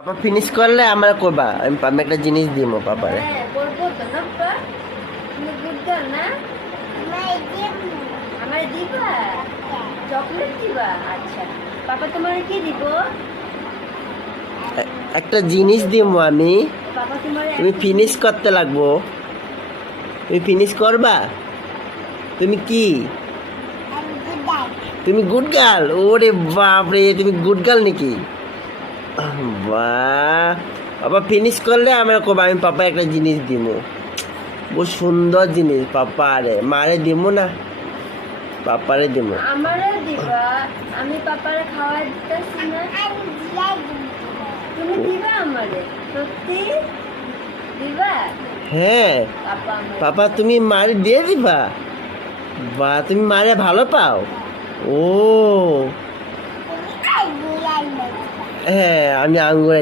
পাপা finish করলে আমরা করবা আমি একটা জিনিস দিব পাপারে। হ্যাঁ বলবো তো না বাবা, তুমি গুড গার্ল না? আমার দিবা চকলেট দিবা? আচ্ছা পাপা তোমার কি দিব? একটা জিনিস দিব আমি, পাপা তোমার তুমি ফিনিশ করতে লাগবো। তুমি ফিনিশ করবা? তুমি কি তুমি গুড গার্ল? ওরে বাপ রে, তুমি গুড গার্ল নাকি? বাহ, পাপা ফিনিশ করলে আমরা করবো, আমি পাপা একটা জিনিস দিব, বহু সুন্দর জিনিস। পাপা রে মারে দিব না, পাপারে দিব। আমারও দিবা, আমি পাপারে খাওয়া দিতেছি না, তুমি দিবা আমারে? সত্যি দিবা? হ্যাঁ পাপা আমার পাপা তুমি মারে দিয়ে দিবা? বা তুমি মারে ভালো পাও? ও হ্যাঁ, আমি আঙ্গুর